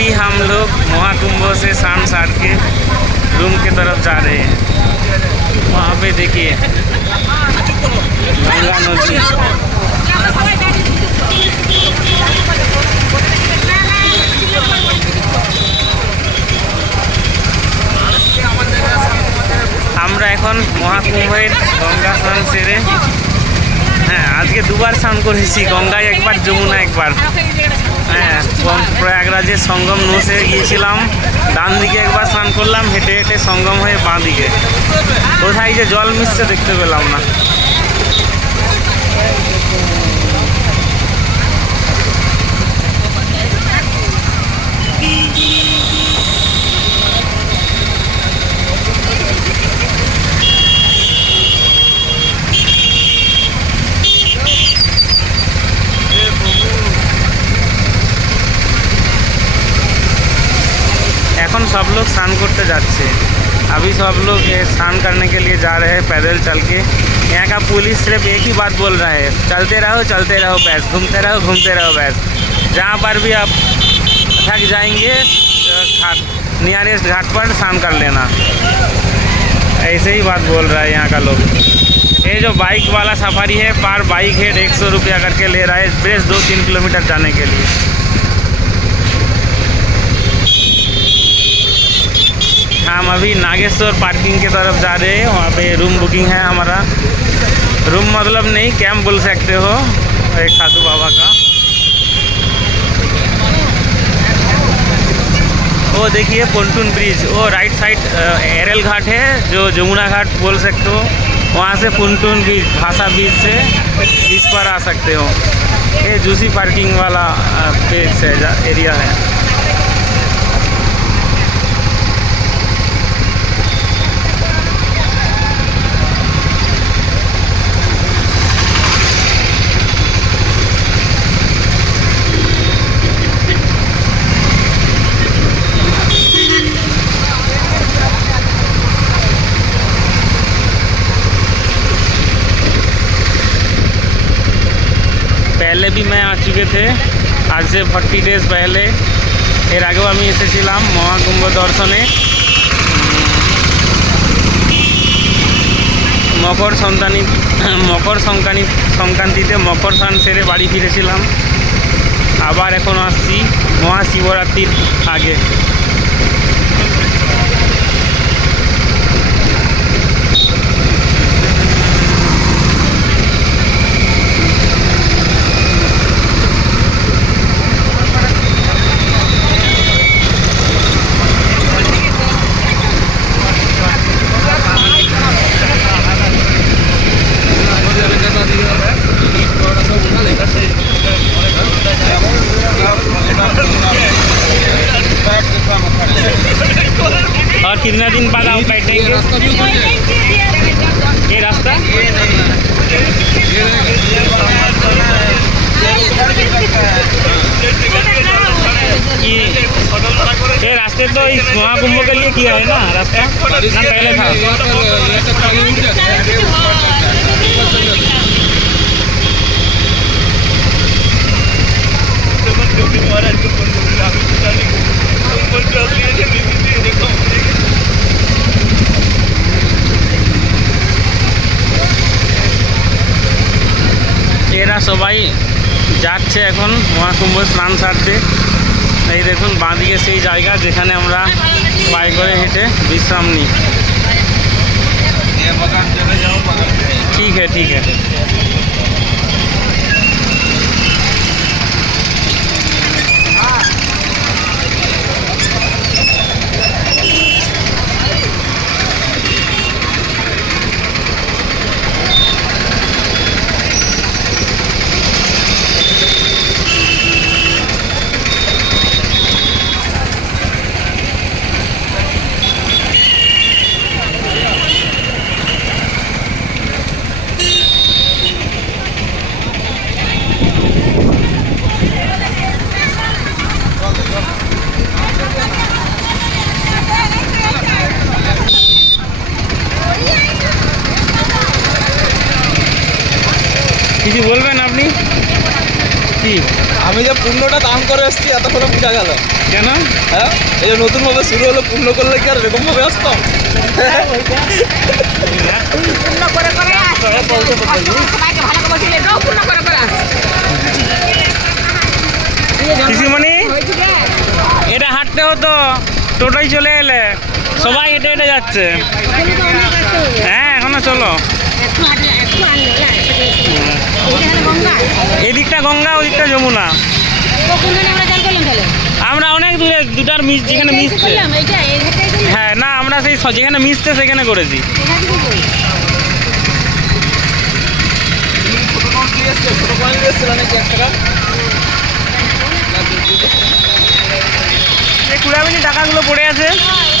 अभी हम लोग महाकुंभ से शान सार के रूम की तरफ जा रहे हैं वहाँ पे देखिए गंगा नदी আমরা এখন মহাকুম্ভের গঙ্গা স্নান সেরে হ্যাঁ আজকে দুবার স্নান করেছি, গঙ্গায় একবার, যমুনা একবার। হ্যাঁ প্রয়াগরাজের সঙ্গম নসে গিয়েছিলাম, ডান দিকে একবার স্নান করলাম, হেঁটে হেঁটে সঙ্গম হয়ে বাঁ দিকে। কোথায় যে জল মিশছে দেখতে পেলাম না। हम सब लोग स्नान करते जाते अभी सब लोग स्नान करने के लिए जा रहे हैं पैदल चल के। यहाँ का पुलिस सिर्फ़ एक ही बात बोल रहा है, चलते रहो चलते रहो, बैस, घूमते रहो घूमते रहो, बैस। जहाँ पर भी आप थक जाएँगे घाट, नियरेस्ट घाट पर स्नान कर लेना। ऐसे ही बात बोल रहा है यहाँ का लोग। ये जो बाइक वाला सफारी है, पार बाइक है, एक सौ रुपया करके ले रहा है, बेस दो तीन किलोमीटर जाने के लिए। हम अभी नागेश्वर पार्किंग की तरफ़ जा रहे हैं। वहाँ पे रूम बुकिंग है हमारा। रूम मतलब नहीं कैंप बोल सकते हो, एक साधु बाबा का। वो देखिए पोन्टून ब्रिज वो राइट साइड एरल घाट है, जो जमुना घाट बोल सकते हो। वहाँ से पुनटून ब्रिज भाषा ब्रिज से इस पर आ सकते हो। ये जूसी पार्किंग वाला प्लेस है एरिया है। পহলে भी मैं आ चुके थे आज से ফর্টি ডেজ পহলে এর আগেও আমি এসেছিলাম মহাকুম্ভ দর্শনে মকর সন্তানী মকর সংক্রান্তি সংক্রান্তিতে মকর স্নান সেরে বাড়ি ফিরেছিলাম আবার এখন আসছি মহাশিবরাত্রির আগে कितना दिन बाद आप बैठेंगे ये रास्ता ये ये रास्ते तो इस महाकुंभ के लिए किया है ना रास्ता ना पहले था এরা সবাই যাচ্ছে এখন মহাকুম্ভ স্নান সারতে। এই দেখুন বাঁদিকে সেই জায়গা যেখানে আমরা বাইক করে হেঁটে বিশ্রাম নিই। ঠিক আছে ঠিক है আমি যে পূর্ণটা দান করে এসছি এতক্ষণে বোঝা গেল। কেন? হ্যাঁ? এই যে নতুন ভাবে শুরু হলো পূর্ণ করলে কি আর এরকম ভাবে আসতাম পূর্ণ করে করে সবাইকে ভালো করে বসিয়ে দাও পূর্ণ করে করে পিসিমণি? এটা হাঁটতে হতো টোটোই চলে এলে সবাই হেঁটে হেঁটে যাচ্ছে। হ্যাঁ এখনও চলো। এদিকটা গঙ্গা ওদিকটা যমুনা। আমরা অনেক দূরে দুটার মিস যেখানে মিশছে হ্যাঁ না আমরা সেই যেখানে মিশছে সেখানে করেছি। থেকে করি। ছোট নোট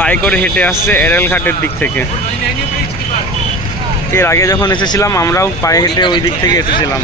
পায়ে করে হেঁটে আসছে এরেল ঘাটের দিক থেকে। এর আগে যখন এসেছিলাম, আমরাও পায়ে হেঁটে ওই দিক থেকে এসেছিলাম।